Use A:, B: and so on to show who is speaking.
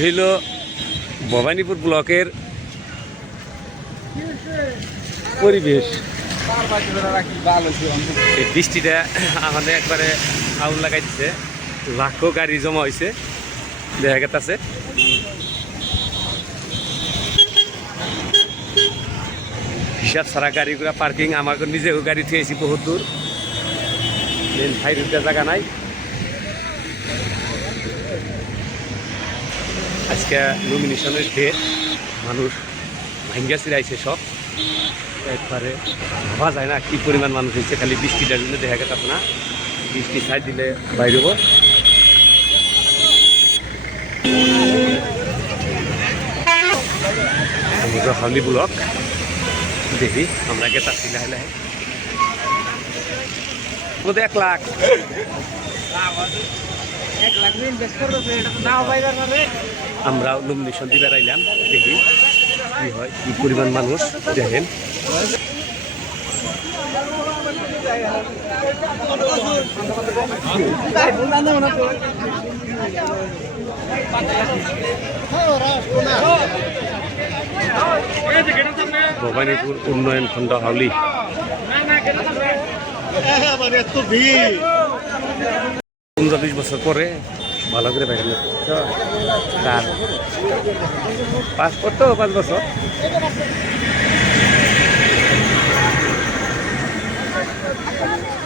A: হইল ভবানীপুর ব্লকের পরিবেশ। বৃষ্টিটা আমাদের একবারে আউল লাগাই দিছে লাখো গাড়ি জমা হয়েছে দেখা গেছে হিসাব ছাড়া গাড়িগুলো পার্কিং, আমাকে নিজেও গাড়ি থুয়েছি বহুত দূর। মেন ফাইরিটা জায়গা নাই। আজকে নমিনেশনের ডেট মানুষ ভাঙ্গা চিরাইছে সব। একবারে ভাবা যায় না কি পরিমাণ মানুষ হয়েছে, খালি বৃষ্টিটার জন্য দেখা গেছে না বৃষ্টি সাইড দিলে বাইরে হব। সমুদ্র হাউলি ব্লক। দেখি, আমরা গেতাছি লাহে লাহে বোধ এক লাখ? আমরা নমিনেশন দিবে বেড়াইলাম দেখি কি হয় কি পরিমাণ মানুষ দেখেন। ভবানীপুর উন্নয়ন খণ্ড হাউলি। পনেরো বিশ বছর পরে ভালো করে বাইরে পাসপোর্ট তো পাঁচ বছর Thank you.